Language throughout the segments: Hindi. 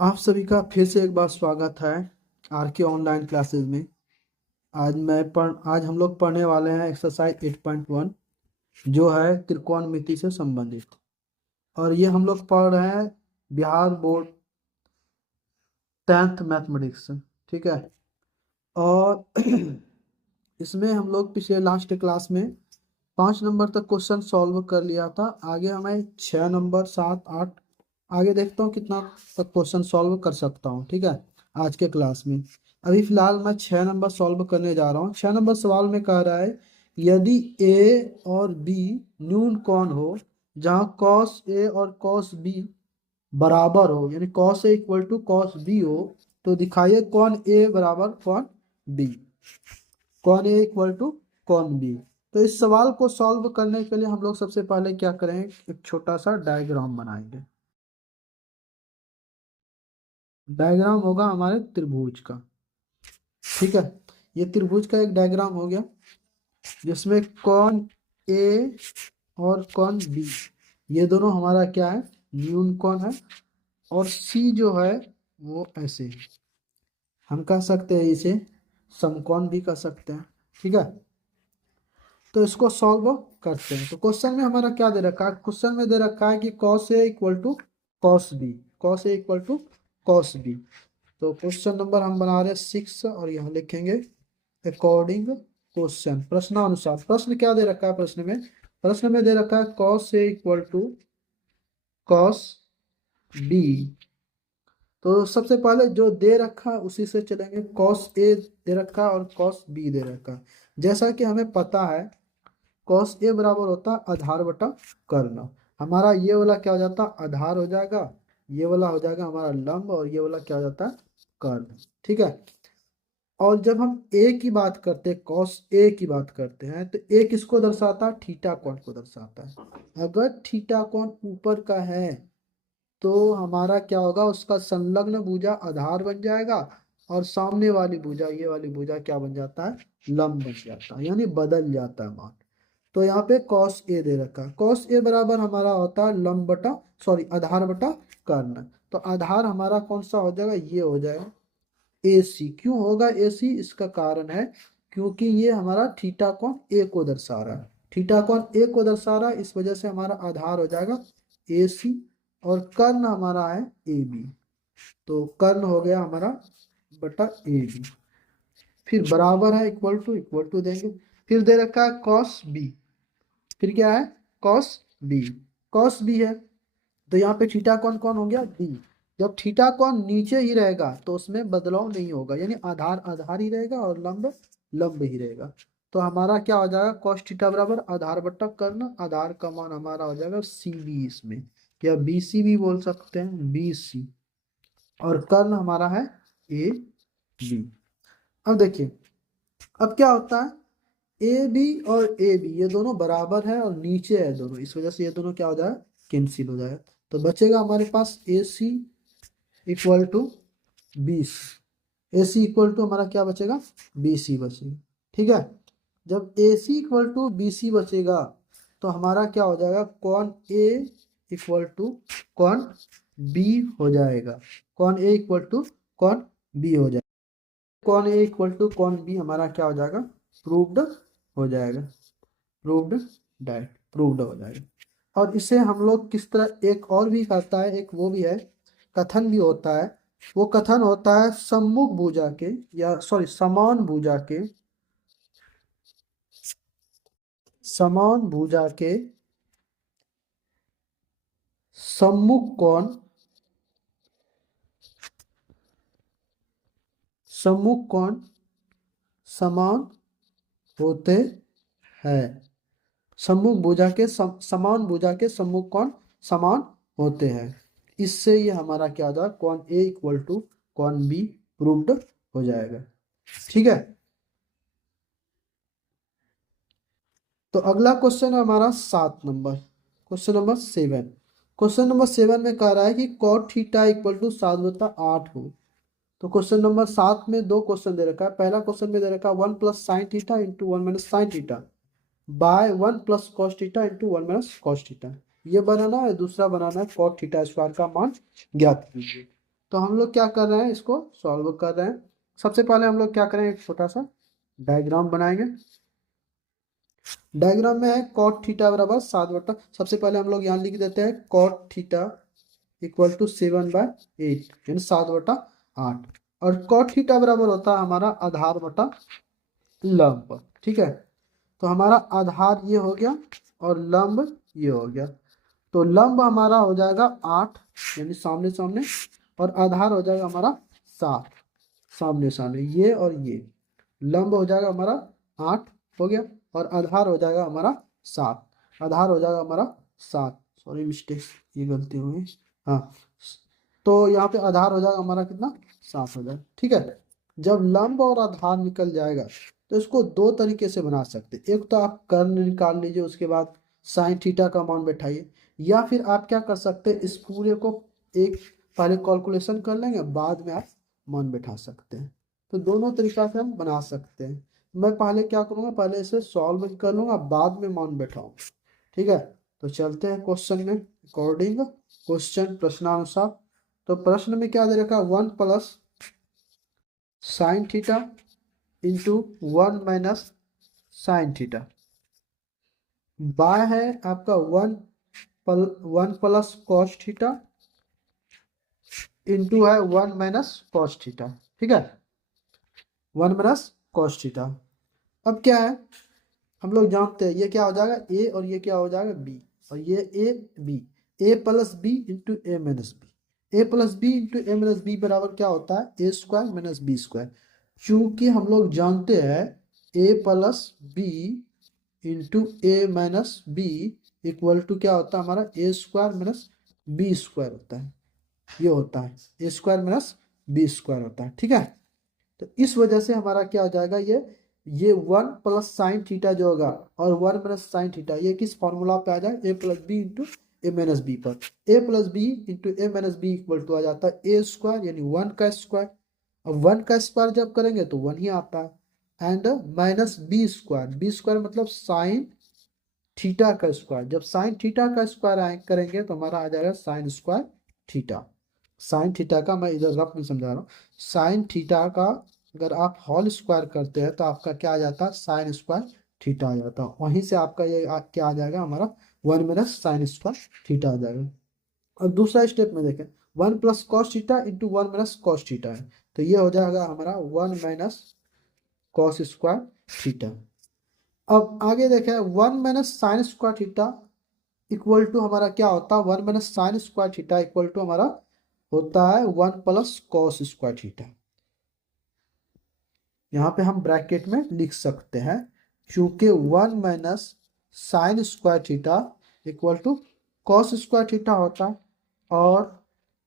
आप सभी का फिर से एक बार स्वागत है आर के ऑनलाइन क्लासेस में। आज हम लोग पढ़ने वाले हैं एक्सरसाइज 8.1 जो है त्रिकोणमिति से संबंधित। और ये हम लोग पढ़ रहे हैं बिहार बोर्ड 10th मैथमेटिक्स। ठीक है। और इसमें हम लोग पिछले लास्ट क्लास में 5 नंबर तक क्वेश्चन सॉल्व कर लिया था। आगे हमें 6 नंबर 7 8 आगे देखता हूँ कितना तक क्वेश्चन सॉल्व कर सकता हूँ। ठीक है। आज के क्लास में अभी फिलहाल मैं 6 नंबर सॉल्व करने जा रहा हूँ। 6 नंबर सवाल में कह रहा है यदि ए और बी न्यून कोण हो जहाँ कॉस ए और कॉस बी बराबर हो, यानी cos A equal to cos B हो, तो दिखाइए कौन ए बराबर कौन बी। कौन ए इक्वल टू कौन बी। तो इस सवाल को सॉल्व करने के लिए हम लोग सबसे पहले क्या करेंगे, एक छोटा सा डायग्राम बनाएंगे। डायग्राम होगा हमारे त्रिभुज का। ठीक है। ये त्रिभुज का एक डायग्राम हो गया जिसमें कौन ए और कौन बी, ये दोनों हमारा क्या है, न्यून कोण है। और सी जो है वो ऐसे है। हम कह सकते हैं इसे समकोण भी कह सकते हैं। ठीक है। तो इसको सॉल्व करते हैं। तो क्वेश्चन में हमारा क्या दे रखा है, क्वेश्चन में दे रखा है कि cos A equal to cos B, cos A equal to cos B. तो क्वेश्चन नंबर हम बना रहे हैं 6 और यहाँ लिखेंगे अकॉर्डिंग क्वेश्चन, प्रश्नानुसार। प्रश्न क्या दे रखा है, प्रश्न में दे रखा है cos A equal to cos B. तो सबसे पहले जो दे रखा है उसी से चलेंगे। कॉस ए दे रखा है और कॉस बी दे रखा है। जैसा कि हमें पता है कॉस ए बराबर होता है आधार बटा कर्ण। हमारा ये वाला क्या हो जाता है, आधार हो जाएगा, ये वाला हो जाएगा हमारा लंब, और ये वाला क्या हो जाता है, कर्ण। ठीक है। और जब हम ए की बात करते हैं, कॉस ए की बात करते हैं, तो ए किसको दर्शाता है, थीटा कोण को दर्शाता है। अगर थीटा कोण ऊपर का है तो हमारा क्या होगा, उसका संलग्न भुजा आधार बन जाएगा, और सामने वाली भुजा, ये वाली भुजा क्या बन जाता है, लंब बन जाता है, यानी बदल जाता है मान। तो यहाँ पे कॉस ए दे रखा है। कॉस ए बराबर हमारा होता है लंब बटा, सॉरी, आधार बटा कर्ण। तो आधार हमारा कौन सा हो जाएगा, ये हो जाएगा ए सी। क्यों होगा ए सी, इसका कारण है क्योंकि ये हमारा थीटा कोण ए को दर्शा रहा है। थीटा कोण ए को दर्शा रहा है, इस वजह से हमारा आधार हो जाएगा ए सी, और कर्ण हमारा है ए बी। तो कर्ण हो गया हमारा बटा ए बी। फिर बराबर है, इक्वल टू देंगे। फिर दे रखा है कॉस बी। फिर क्या है, कॉस बी। कॉस बी है तो यहाँ पे थीटा कौन कौन हो गया, बी। जब थीटा कौन नीचे ही रहेगा तो उसमें बदलाव नहीं होगा, यानी आधार आधार ही रहेगा और लंब लंब ही रहेगा। तो हमारा क्या हो जाएगा, कॉस थीटा बराबर आधार बट्टा कर्ण। आधार का मान हमारा हो जाएगा सी बी, इसमें या बी सी भी बोल सकते हैं, बी सी। और कर्ण हमारा है ए बी। अब देखिए, अब क्या होता है, ए बी और ए बी ये दोनों बराबर है और नीचे है दोनों, इस वजह से ये दोनों क्या हो जाए, कैंसिल हो जाए। तो बचेगा हमारे पास A C equal to 20। A C equal to हमारा क्या बचेगा, बी सी बचेगा। ठीक है। जब A C equal to B C बचेगा तो हमारा क्या हो जाएगा, con A equal to cone B हो जाएगा। Con A equal to cone B हो जाएगा। Con A equal to cone B हमारा क्या हो जाएगा, प्रूव्ड हो जाएगा। प्रूव्ड डाइट प्रूव्ड हो जाएगा। और इसे हम लोग किस तरह, एक और भी करता है, एक वो भी है, कथन भी होता है। वो कथन होता है सम्मुख भुजा के, या सॉरी समान भुजा के सम्मुख कोण, सम्मुख कोण समान होते हैं। सम्मुख भुजा के समान भुजा के सम्मुख कोण समान होते हैं। इससे ये हमारा क्या होगा, cos A equal to cone B proved हो जाएगा। ठीक है। तो अगला क्वेश्चन है हमारा 7 number, question number 7। Question number 7 में कह रहा है कि cot थीटा इक्वल टू 7/8 हो। तो क्वेश्चन नंबर 7 में दो क्वेश्चन दे रखा है। पहला क्वेश्चन में दे रखा है 1 + sin theta into 1 - sin theta by 1 + cos theta into 1 - cos theta. ये बनाना है। दूसरा बनाना है cot थीटा स्क्वायर का मान ज्ञात कीजिए। तो हम लोग क्या कर रहे हैं, इसको सॉल्व कर रहे हैं। सबसे पहले हम लोग क्या करें, एक छोटा सा डायग्राम बनाएंगे। डायग्राम में है कॉट थीटा बराबर 7 बटा, सबसे पहले हम लोग यहाँ लिख देते हैं कॉट थीटा इक्वल टू 7/8 यानी 7/8। और कॉट थीटा बराबर होता है हमारा आधार बटा लंब। ठीक है, तो हमारा आधार ये हो गया और लंब ये हो गया। तो लंब हमारा हो जाएगा 8 यानी सामने सामने, और आधार हो जाएगा हमारा 7 सामने सामने, ये और ये। लंब हो जाएगा हमारा 8 हो गया, और आधार हो जाएगा हमारा 7। आधार हो जाएगा हमारा 7, सॉरी मिस्टेक, ये गलती हुई। हाँ, तो यहाँ पे आधार हो जाएगा हमारा कितना, 7 हो जाएगा। ठीक है, जब लंब और आधार निकल जाएगा तो इसको दो तरीके से बना सकते हैं। एक तो आप कर्ण निकाल लीजिए, उसके बाद साइन थीटा का मान बैठाइए, या फिर आप क्या कर सकते हैं, इस पूरे को एक पहले कैलकुलेशन कर लेंगे, बाद में आप मान बैठा सकते हैं। तो दोनों तरीका से हम बना सकते हैं। मैं पहले क्या करूँगा, पहले इसे सॉल्व कर लूँगा, बाद में मान बैठाऊँगा। ठीक है, तो चलते हैं क्वेश्चन में अकॉर्डिंग क्वेश्चन प्रश्नानुसार। तो प्रश्न में क्या दे रखा है, 1 plus sine theta into 1 minus sine theta, by है आपका 1 प्लस कॉस थीटा इंटू है 1 माइनस कॉस थीटा। ठीक है, 1 माइनस कॉस थीटा। अब क्या है, हम लोग जानते हैं ये क्या हो जाएगा, ए और ये क्या हो जाएगा, बी, और ये A B, A plus B into A minus B. A plus B into A minus B बराबर क्या होता है, A square minus B square. चूंकि हम लोग जानते हैं A plus B into A minus B equal to क्या होता है हमारा, A square minus B square होता है। ये होता है A square minus B square होता है। ठीक है, तो इस वजह से हमारा क्या हो जाएगा, ये 1 प्लस साइन थीटा जो होगा और 1 माइनस साइन थीटा, ये किस फॉर्मूला पे आ जाए, A plus B into A minus B पर। A plus B into A minus B equal to आ जाता है ए स्क्वायर यानी 1 का स्क्वायर। अब 1 का स्क्वायर जब करेंगे तो 1 ही आता है, and minus B square, B square मतलब साइन थीटा का स्क्वायर। जब साइन थीटा का स्क्वायर करेंगे तो हमारा आ जाएगा sine square theta. Sine theta का मैं इधर रफ में समझा रहा हूँ, साइन थीटा का अगर आप होल स्क्वायर करते हैं तो आपका क्या आ जाता है, साइन स्क्वायर थीटा आ जाता है। वहीं से आपका ये क्या आ जाएगा हमारा 1 माइनस साइन स्क्वायर थीटा आ जाएगा। और दूसरा स्टेप में देखें, 1 plus cos theta into 1 minus cos theta है, तो ये हो जाएगा हमारा 1 माइनस कॉस स्क्वायर थीटा। अब आगे देखें, 1 minus sine square theta equal to हमारा क्या होता है, 1 minus sine square theta equal to हमारा होता है 1 प्लस कॉस स्क्वायर थीटा। यहाँ पे हम ब्रैकेट में लिख सकते हैं, क्योंकि 1 minus sine square theta equal to cos square theta होता है, और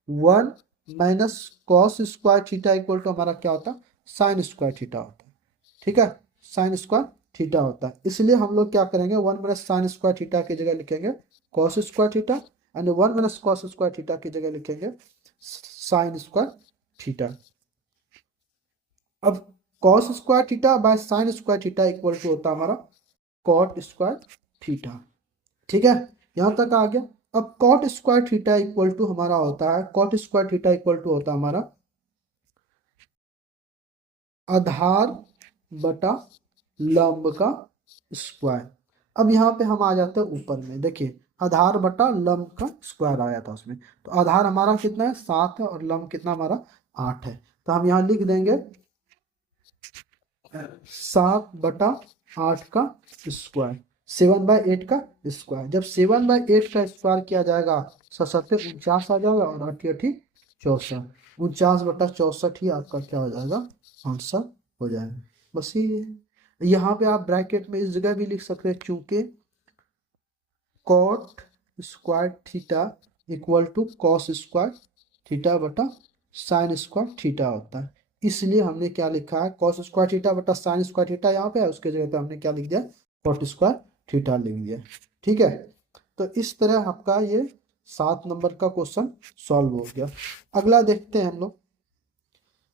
1 minus cos square theta equal to हमारा क्या होता है, साइन स्क्वायर थीटा होता है। ठीक है, साइन स्क्वायर थीटा होता है, इसलिए हम लोग क्या करेंगे, 1 माइनस साइन स्क्वायर थीटा की जगह लिखेंगे cos square theta, and 1 minus cos square theta की जगह लिखेंगे साइन स्क्वायर थीटा। अब cos square theta by sine square theta equal to होता है हमारा कॉट स्क्वायर थीटा। ठीक है, यहां तक आ गया। अब cot square theta equal to हमारा होता है, cot square theta equal to होता है हमारा आधार बटा लंब का स्क्वायर। अब यहाँ पे हम आ जाते हैं ऊपर में, देखिए आधार बटा लंब का स्क्वायर आया था उसमें, तो आधार हमारा कितना है, 7 है, और लंब कितना हमारा 8 है। तो हम यहाँ लिख देंगे 7/8 का स्क्वायर, 7/8 का स्क्वायर। जब 7/8 का स्क्वायर किया जाएगा 49 आ जाएगा, और 8 8 64, 49/64 ही आपका क्या हो जाएगा, आंसर हो जाएगा। बस ये यहाँ पे आप ब्रैकेट में इस जगह भी लिख सकते हैं, चूंकि cot square theta equal to cos square theta बटा साइन स्क्वायर थीटा होता है, इसलिए हमने क्या लिखा है, कॉस स्क्वायर थीटा बटा साइन स्क्वायर थीटा यहाँ पे है, उसके जगह पे हमने क्या लिख दिया, कॉट स्क्वायर थीटा लिख दिया। ठीक है, तो इस तरह आपका ये 7 नंबर का क्वेश्चन सॉल्व हो गया। अगला देखते हैं हम लोग।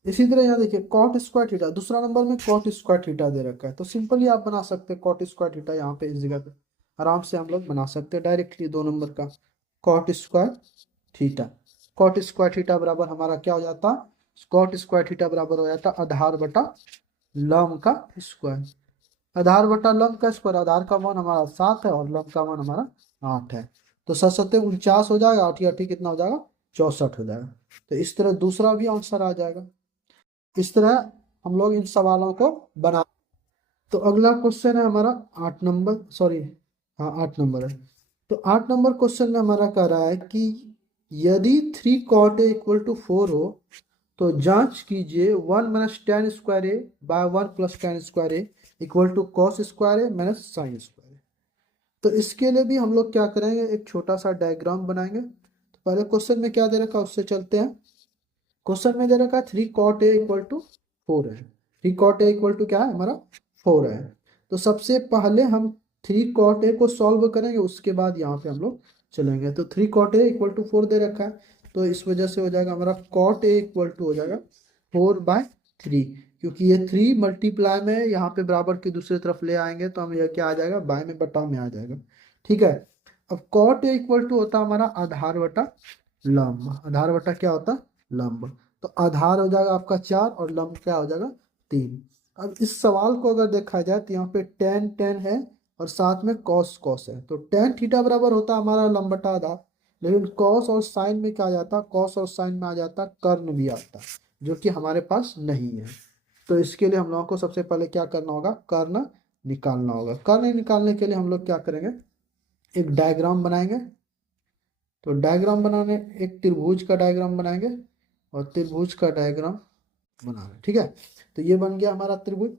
इसी तरह यहाँ देखिए कॉट स्क्वायर थीटा, दूसरा नंबर में कॉट स्क्वायर थीटा दे रखा है, तो सिंपली आप बना सकते हैं कॉट स्क्वायर थीटा, यहाँ पे इस जगह पे आराम से हम लोग बना सकते हैं डायरेक्टली 2 नंबर का cot square theta. Cot square theta बराबर हमारा क्या हो जाता, कॉट स्क्वायर थीटा बराबर हो जाता आधार बटा लंब का स्क्वायर। आधार बटा लंब का स्क्वायर, आधार का मान हमारा 7 है और लंब का मान हमारा 8 है। तो 7 7 49 हो जाएगा, 8 8 कितना हो जाएगा 64 हो जाएगा। तो इस तरह दूसरा भी आंसर आ जाएगा। इस तरह हम लोग इन सवालों को बना। तो अगला क्वेश्चन है हमारा 8 नंबर, सॉरी हाँ 8 नंबर है। तो 8 नंबर क्वेश्चन में हमारा कह रहा है कि यदि 3 cot a इक्वल टू 4 हो तो जांच कीजिए 1 minus tan square A by 1 plus tan square A equal to cos square A minus sine square A. तो इसके लिए भी हम लोग क्या करेंगे, एक छोटा सा डायग्राम बनाएंगे। तो पहले क्वेश्चन में क्या दे रखा है उससे चलते हैं। क्वेश्चन में दे रखा है 3 cot a इक्वल टू 4 है। 3 cot a इक्वल टू क्या है हमारा 4 है। तो सबसे पहले हम 3 cot a को सॉल्व करेंगे, उसके बाद यहाँ पे हम लोग चलेंगे। तो 3 cot a इक्वल टू 4 दे रखा है, तो इस वजह से हो जाएगा हमारा cot a इक्वल टू हो जाएगा 4/3, क्योंकि ये 3 मल्टीप्लाई में यहाँ पे बराबर की दूसरी तरफ ले आएंगे तो हम ये क्या आ जाएगा बाय में बटा में आ जाएगा। ठीक है। अब cot a इक्वल टू होता है हमारा आधार बटा लंब। आधार बटा क्या होता है लंब। तो आधार हो जाएगा आपका 4 और लंब क्या हो जाएगा 3। अब इस सवाल को अगर देखा जाए तो यहाँ पे टेन टेन है और साथ में कॉस कॉस है। तो टेन थीटा बराबर होता है हमारा लंब बटा आधार, लेकिन कॉस और साइन में क्या आ जाता, कॉस और साइन में आ जाता कर्ण भी आता, जो कि हमारे पास नहीं है। तो इसके लिए हम लोगों को सबसे पहले क्या करना होगा, कर्ण निकालना होगा। कर्ण निकालने के लिए हम लोग क्या करेंगे, एक डायग्राम बनाएंगे। तो डायग्राम बनाने, एक त्रिभुज का डायग्राम बनाएंगे और त्रिभुज का डायग्राम बनाना। ठीक है। तो ये बन गया हमारा त्रिभुज।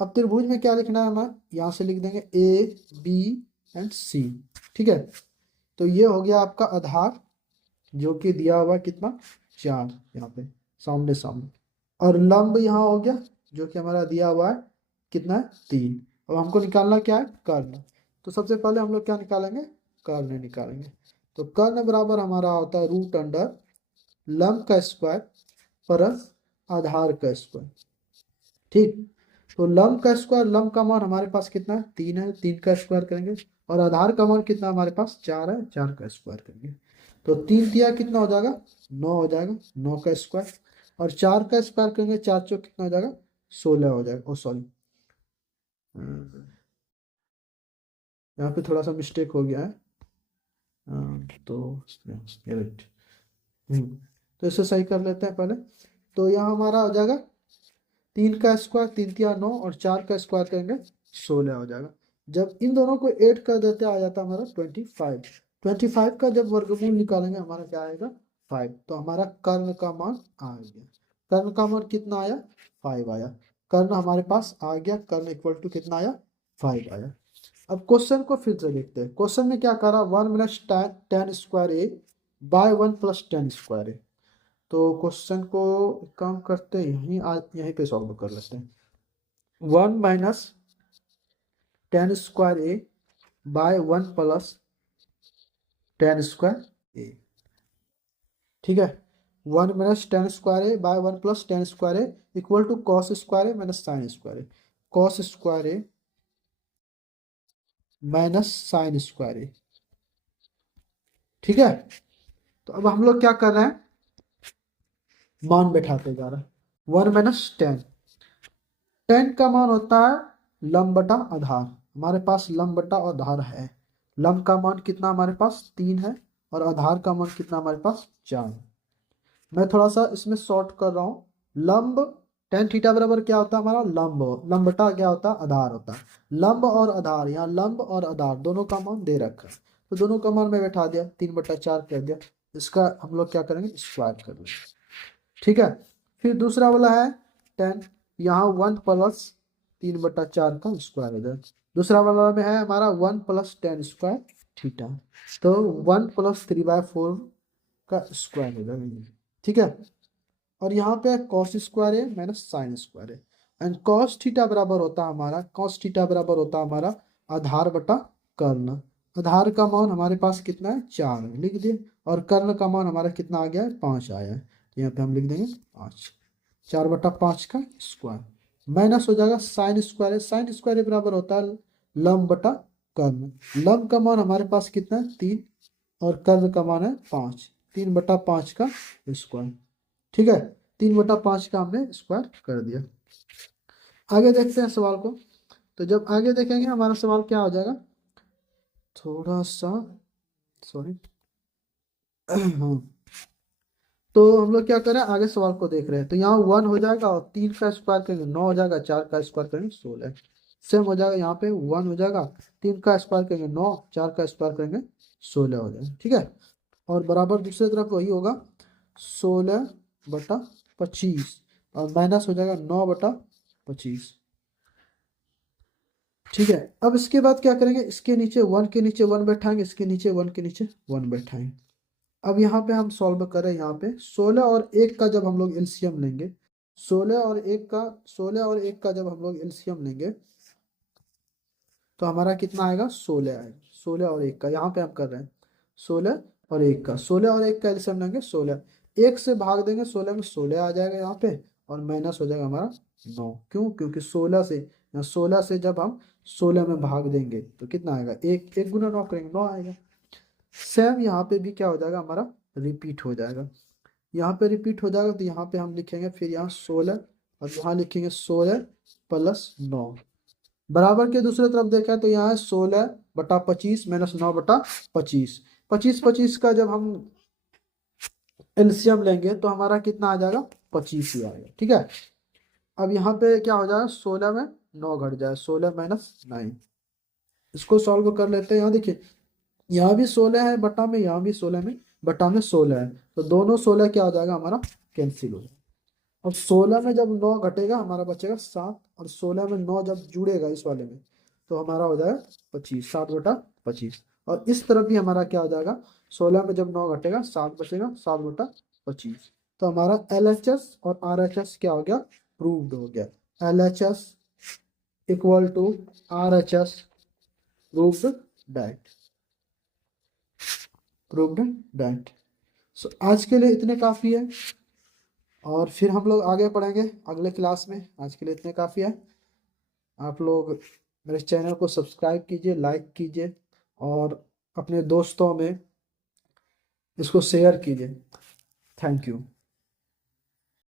अब त्रिभुज में क्या लिखना है हमें, यहाँ से लिख देंगे ए बी एंड सी। ठीक है। तो ये हो गया आपका आधार, जो कि दिया हुआ कितना 4 यहाँ पे सामने सामने, और लंब यहाँ हो गया जो कि हमारा दिया हुआ है कितना है 3। अब हमको निकालना क्या है कर्ण। तो सबसे पहले हम लोग क्या निकालेंगे, कर्ण निकालेंगे। तो कर्ण बराबर हमारा होता है रूट अंडर लंब का स्क्वायर प्लस आधार का स्क्वायर। ठीक। तो लंब का स्क्वायर, लंब का मान हमारे पास कितना है 3 है, 3 का स्क्वायर करेंगे, और आधार का मान कितना हमारे पास 4 है, 4 का स्क्वायर करेंगे। तो 3 तिया कितना हो जाएगा 9 हो जाएगा, 9 का स्क्वायर, और 4 का स्क्वायर करेंगे 4 चौक कितना हो जाएगा 16 हो जाएगा। ओ सॉरी, यहाँ पे थोड़ा सा मिस्टेक हो गया है। तो राइट, तो इसे सही कर लेते हैं पहले। तो यहाँ हमारा हो जाएगा 3 का स्क्वायर, 3 तिया 9 और 4 का स्क्वायर करेंगे 16 हो जाएगा। जब इन दोनों को ऐड कर देते आ जाता है हमारा 25। 25 का जब वर्गमूल निकालेंगे हमारा क्या आएगा 5। तो हमारा कर्ण का मान आ गया। कर्ण का मान कितना आया 5 आया। कर्ण हमारे पास आ गया, कर्ण इक्वल टू कितना आया 5 आया। अब क्वेश्चन को फिर से देखते हैं। क्वेश्चन में क्या करा 1 minus tan square A by 1 plus tan square A. तो क्वेश्चन को एक काम करते हैं, यहीं आज यहीं पे सॉल्व कर लेते हैं। 1 minus tan square A by 1 plus tan square A. ठीक है। 1 minus tan square A by 1 plus tan square A equal to cos square A minus sine square A. Cos square A minus sine square A. ठीक है। तो अब हम लोग क्या कर रहे हैं, मान बैठाते जा रहे हैं। 1 माइनस टेन, टेन का मान होता है लंब बटा आधार। हमारे पास लंब बटा आधार है। लंब का मान कितना हमारे पास 3 है और आधार का मान कितना हमारे पास 4 है। मैं थोड़ा सा इसमें शॉर्ट कर रहा हूँ। लंब टेन थीटा बराबर क्या होता है हमारा लंब, लंब बटा क्या होता है आधार होता है। लंब और आधार, यहाँ लंब और आधार दोनों का मान दे रखा है, तो दोनों का मान मैं बैठा दिया 3/4 कर दिया। इसका हम लोग क्या करेंगे स्क्वायर कर लेंगे। ठीक है। फिर दूसरा वाला है 10, यहाँ 1 प्लस 3/4 का स्क्वायर हो जाए। दूसरा वाला में है हमारा 1 प्लस टेन स्क्वायर थीटा, तो 1 प्लस 3/4 का स्क्वायर हो जाएगा। ठीक है। और यहाँ पे कॉस स्क्वायर है माइनस साइन स्क्वायर है, एंड कॉस थीटा बराबर होता है हमारा, कॉस थीटा बराबर होता है हमारा आधार बटा कर्ण। आधार का मान हमारे पास कितना है 4 है, लिख दिए, और कर्ण का मान हमारा कितना आ गया है 5 आया है। तो यहाँ पे हम लिख देंगे 5, 4/5 का स्क्वायर माइनस हो जाएगा साइन स्क्वायर है। साइन स्क्वायर बराबर होता है लंब बटा कर्ण। लंब का मान हमारे पास कितना है 3 और कर्ण का मान है 5। 3/5 का स्क्वायर। ठीक है, 3/5 का हमने स्क्वायर कर दिया। आगे देखते हैं सवाल को। तो जब आगे देखेंगे हमारा सवाल क्या हो जाएगा, थोड़ा सा सॉरी हाँ, तो हम लोग क्या करें, आगे सवाल को देख रहे हैं। तो यहाँ 1 हो जाएगा और 3 का स्क्वायर करेंगे 9 हो जाएगा, 4 का स्क्वायर करेंगे 16। सेम हो जाएगा यहाँ पे 1 हो जाएगा, 3 का स्क्वायर करेंगे 9, 4 का स्क्वायर करेंगे 16 हो जाएगा। ठीक है, और बराबर दूसरी तरफ वही होगा 16/25 और माइनस हो जाएगा 9/25। ठीक है, अब इसके बाद क्या करेंगे, इसके नीचे 1 के नीचे 1 बैठाएंगे, इसके नीचे 1 के नीचे 1 बैठाएंगे। अब यहाँ पे हम सॉल्व करें, यहाँ पे 16 और 1 का जब हम लोग एलसीएम लेंगे, 16 और 1 का जब हम लोग एलसीएम लेंगे तो हमारा कितना आएगा, 16 आएगा। 16 और 1 का यहाँ पे हम कर रहे हैं 16 और 1 का, 16 और 1 का एलसीएम लेंगे 16, 1 से भाग देंगे 16 में, 16 आ जाएगा यहाँ पे और माइनस हो जाएगा हमारा 9। क्यों, क्योंकि 16 से जब हम 16 में भाग देंगे तो कितना आएगा, 1 गुना 9 करेंगे 9 आएगा। सेम यहाँ पे भी क्या हो जाएगा, हमारा रिपीट हो जाएगा। यहाँ पे रिपीट हो जाएगा तो यहाँ पे हम लिखेंगे फिर यहाँ 16 और यहाँ लिखेंगे 16 + 9। बराबर के दूसरे तरफ देखा तो यहाँ है 16/25 माइनस 9/25। 25 का जब हम एलसीएम लेंगे तो हमारा कितना आ जाएगा, 25 ही आएगा। ठीक है, अब यहाँ पे क्या हो जाएगा, 16 में 9 घट जाए, 16 - 9। इसको सॉल्व कर लेते हैं। यहाँ देखिए, यहाँ भी 16 है बटा में, यहाँ भी 16 में बटा में 16 है, तो दोनों 16 क्या हो जाएगा हमारा, कैंसिल हो जाएगा। अब 16 में जब 9 घटेगा हमारा बचेगा 7, और 16 में 9 जब जुड़ेगा इस वाले में तो हमारा हो जाएगा 25, 7/25। और इस तरफ भी हमारा क्या हो जाएगा, 16 में जब 9 घटेगा 7 बचेगा, 7/25। तो हमारा LHS और RHS क्या हो गया, प्रूव्ड हो गया। LHS = RHS, proved that. So आज के लिए इतने काफ़ी है, और फिर हम लोग आगे पढ़ेंगे अगले क्लास में। आज के लिए इतने काफ़ी है। आप लोग मेरे चैनल को सब्सक्राइब कीजिए, लाइक कीजिए और अपने दोस्तों में इसको शेयर कीजिए। Thank you.